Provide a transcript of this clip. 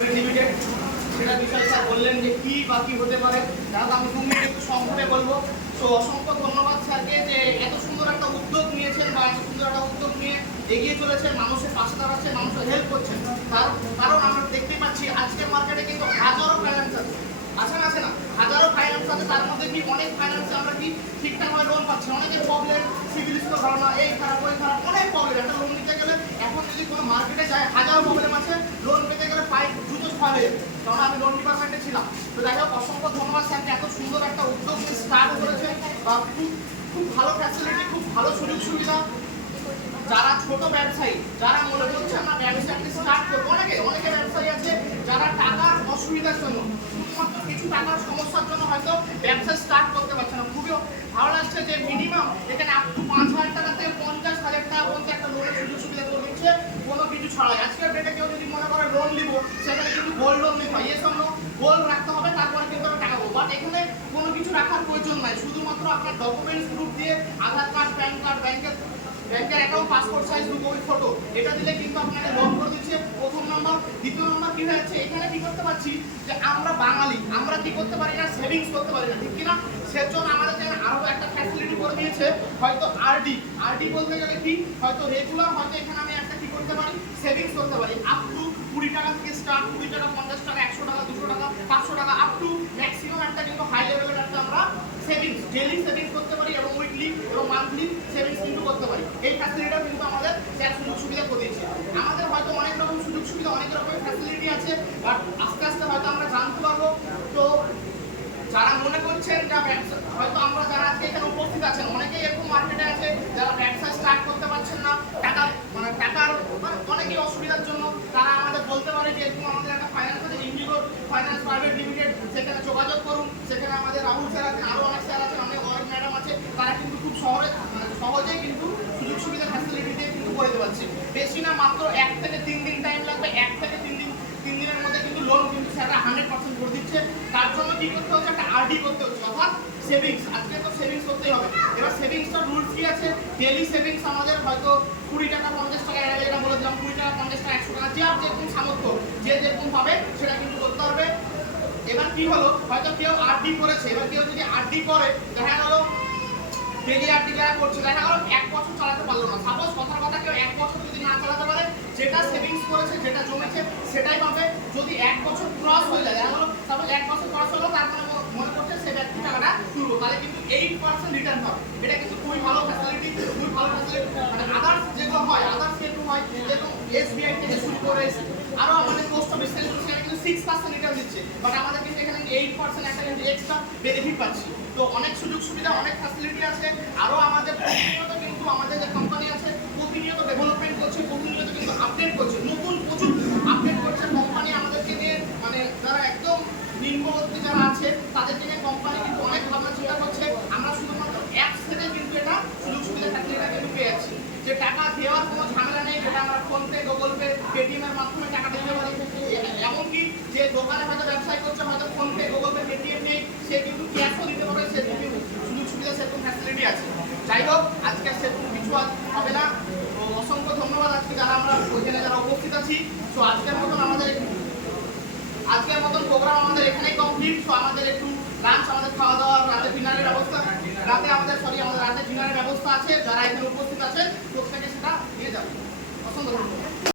Limited সেটা বিষয় sir বললেন যে কি বাকি হতে পারে, তাহলে আমি 2 মিনিট একটু সংক্ষেপে বলবো। তো অসংখ্য ধন্যবাদ স্যারকে যে এত সুন্দর একটা উদ্যোগ নিয়েছেন বা এত সুন্দর একটা উদ্যোগ নিয়ে এগিয়ে চলেছেন, মানুষের পাশে দাঁড়াচ্ছেন, মানুষের হেল্প করছেন। কারণ আমরা দেখতে পাচ্ছি আজকের মার্কেটে কিন্তু হাজারো ফাইন্যান্স আছে না হাজারো ফাইন্যান্স আছে, তার মধ্যে কি অনেক ফাইন্যান্সে আমরা কি ঠিকঠাকভাবে লোন পাচ্ছি, অনেকের প্রবলেম, সিভিল স্কোর ভালো না, এই খারাপ ওই খারাপ, অনেক প্রবলেম। একটা লোন নিতে গেলে এখন যদি কোনো মার্কেটে যায় হাজারো প্রবলেম আছে, লোন পেতে গেলে পায়ে জুতো ছয় হয়ে যাবে। কারণ আমি লোন ডিপার্টমেন্টে ছিলাম। তো যাই হোক, অসংখ্য ধন্যবাদ স্যারকে, এত সুন্দর একটা উদ্যোগ স্টার্ট করেছে বা খুব ভালো ফ্যাসিলিটি, খুব ভালো সুযোগ সুবিধা। যারা ছোট ব্যবসায়ী, যারা মনে করছে আমরা ব্যবসাটি স্টার্ট করবো, অনেকে ব্যবসায়ী আছে যারা টাকার অসুবিধার জন্য, শুধুমাত্র কিছু টাকার সমস্যার জন্য হয়তো ব্যবসা স্টার্ট করতে পারছে না। খুবই ভালো লাগছে যে মিনিমাম এখানে আপ টু 5,000 টাকা থেকে 50,000 টাকা পর্যন্ত একটা লোনের সুযোগ সুবিধা করে দিচ্ছে, কোনো কিছু ছাড়াই। আজকের ডেটে কেউ যদি মনে করে লোন নিব, সেখানে কিন্তু গোল্ড লোন নিতে হয়, এর জন্য গোল্ড রাখতে হবে, তারপরে কিন্তু আমি টাকা পাবো। বাট এখানে কোনো কিছু রাখার প্রয়োজন নাই, শুধুমাত্র আপনার ডকুমেন্টস প্রুফ দিয়ে আধার কার্ড, প্যান কার্ড, ব্যাংকের account, passport size 2 copy photo, এটা দিলে কিন্তু আপনাকে লোন করে দিচ্ছে। প্রথম নাম্বার। দ্বিতীয় নাম্বার কি হয়েছে, এখানে কি করতে পারছি যে আমরা বাঙালি, আমরা কি করতে পারি না, সেভিংস করতে পারি না, ঠিক কিনা? সেজন্য আমাদের জন্য আরো একটা ফ্যাসিলিটি করে দিয়েছে, হয়তো আরডি বলতে গেলে কি, হয়তো রেগুলার হয়তো এখানে আমি একটা কি করতে পারি, সেভিংস করতে পারি। আপ টু 20 টাকা থেকে স্টার্ট, 20 টাকা, 50 টাকা, 100 টাকা, 200 টাকা, 500 টাকা, আপ টু ম্যাক্সিমাম একটা কিন্তু হাই লেভেলের একটা আমরা সেভিংস, ডেইলি সেভিংস করতে পারি এবং উইকলি এবং মান্থলি সেভিংস কিন্তু করতে পারি। এই ফ্যাসিলিটিটা কিন্তু আমাদের স্যার সুযোগ সুবিধা করে দিয়েছে। আমাদের হয়তো অনেক রকম সুযোগ সুবিধা, অনেক রকমের ফ্যাসিলিটি আছে, বাট আস্তে আস্তে হয়তো আমরা জানতে পারবো। তো যারা মনে করছেন যে ব্যবসা, হয়তো আমরা যারা আজকে এখানে উপস্থিত আছেন, অনেকেই এরকম মার্কেটে আছে যারা ব্যবসা স্টার্ট করতে পারছেন না, টাকার অনেকেই অসুবিধার জন্য, তারা আমাদের বলতে পারে যে এরকম আমাদের একটা ফাইন্যান্স আছে, ইন্ডিগো ফাইন্যান্স প্রাইভেট লিমিটেড, সেখানে যোগাযোগ করুন। সেখানে আমাদের রাহুল স্যার আছেন, আরও অনেক স্যার আছেন, অনেক ম্যাডাম আছে, তারা কিন্তু খুব সহজেই কিন্তু সুযোগ সুবিধা ফ্যাসিলিটি দিয়ে কিন্তু করে দিতে পারছে। বেশি না, মাত্র 1 থেকে 3 দিন টাইম লাগবে, 1 থেকে 3 দিনের মধ্যে কিন্তু লোন কিন্তু স্যাররা 100% করে দিচ্ছে। তার জন্য কি করতে হচ্ছে, একটা আরডি করতে হচ্ছে, অর্থাৎ সেভিংস। আজকে তো সেভিংস করতেই হবে। এবার সেভিংসটার রুলস কি আছে, ডেইলি সেভিংস আমাদের হয়তো 20 টাকা, 50 টাকা, এর আগে যেটা বলে দিলাম, 20 টাকা, 50 টাকা, 100 টাকা, যে আর যেরকম সামর্থ্য, যে যেরকম পাবে সেটা কিন্তু করতে হবে। এবার কি হলো, হয়তো কেউ আরডি করেছে, এবার কেউ যদি আরডি করে, দেখা গেল ডেইলি আরডি যারা করছে, দেখা গেল 1 বছর চালাতে পারলো না। সাপোজ কথার কথা, কেউ 1 বছর যদি না চালাতে পারে, যেটা সেভিংস করেছে, যেটা জমেছে সেটাই পাবে। যদি 1 বছর ক্রস হয়ে যায়, দেখা গেল সাপোজ 1 বছর ক্রস হলো, তারপরে মনে করছে সে ব্যক্তি টাকাটা তুলবো, তাহলে কিন্তু 8% রিটার্ন পাবে। এটা কিন্তু খুবই ভালো ফ্যাসিলিটি, খুবই ভালো ফ্যাসিলিটি। মানে আদার্স যেগুলো হয়, আদার্স যেগুলো হয়, যেরকম এসবিআই থেকে শুরু করে আরো আমাদের পোস্ট অফিস থেকে শুরু করে কিন্তু 6% রিটার্ন দিচ্ছে, বাট আমাদের কিন্তু এখানে 8% একটা কিন্তু এক্সট্রা বেনিফিট পাচ্ছি। তো অনেক সুযোগ সুবিধা, অনেক ফ্যাসিলিটি আছে। আরো আমাদের প্রতিনিয়ত কিন্তু আমাদের যে কোম্পানি আছে, প্রতিনিয়ত ডেভেলপমেন্ট করছে, প্রতিনিয়ত কিন্তু আপডেট করছে, নতুন প্রচুর আপডেট করছে কোম্পানি আমাদেরকে নিয়ে। মানে যারা একদম নিম্নবর্তী যারা আছে, তাদেরকে নিয়ে কোম্পানি কিন্তু অনেক ভাবনা চিন্তা করছে। আমরা শুধুমাত্র অ্যাপস থেকে কিন্তু এটা সুযোগ সুবিধা ফ্যাসিলিটিটা কিন্তু পেয়ে যাচ্ছি, যে টাকা দেওয়ার কোনো ঝামেলা নেই, যেটা আমরা ফোনপে, গুগল পে, পেটিএম এর মাধ্যমে টাকা দিতে পারি। এমনকি যে দোকানে হয়তো ব্যবসায় করছে, হয়তো ফোনপে, গুগল পে, পেটিএম নেই, সে কিন্তু ক্যাশও দিতে পারে, সেরকম সুযোগ সুবিধা, সেরকম ফ্যাসিলিটি আছে। যাই হোক, আজকে সেরকম কিছু হবে না। তো অসংখ্য ধন্যবাদ আজকে যারা আমরা ওইখানে যারা উপস্থিত আছি। তো আজকের মতন প্রোগ্রাম আমাদের এখানেই কমপ্লিট। তো আমাদের একটু লাঞ্চ, আমাদের খাওয়া দাওয়া, রাতে ডিনারের ব্যবস্থা, আমাদের রাতে ডিনারের ব্যবস্থা আছে। যারা এখানে উপস্থিত আছে প্রত্যেকে সেটা নিয়ে যাবে। অসংখ্য ধন্যবাদ।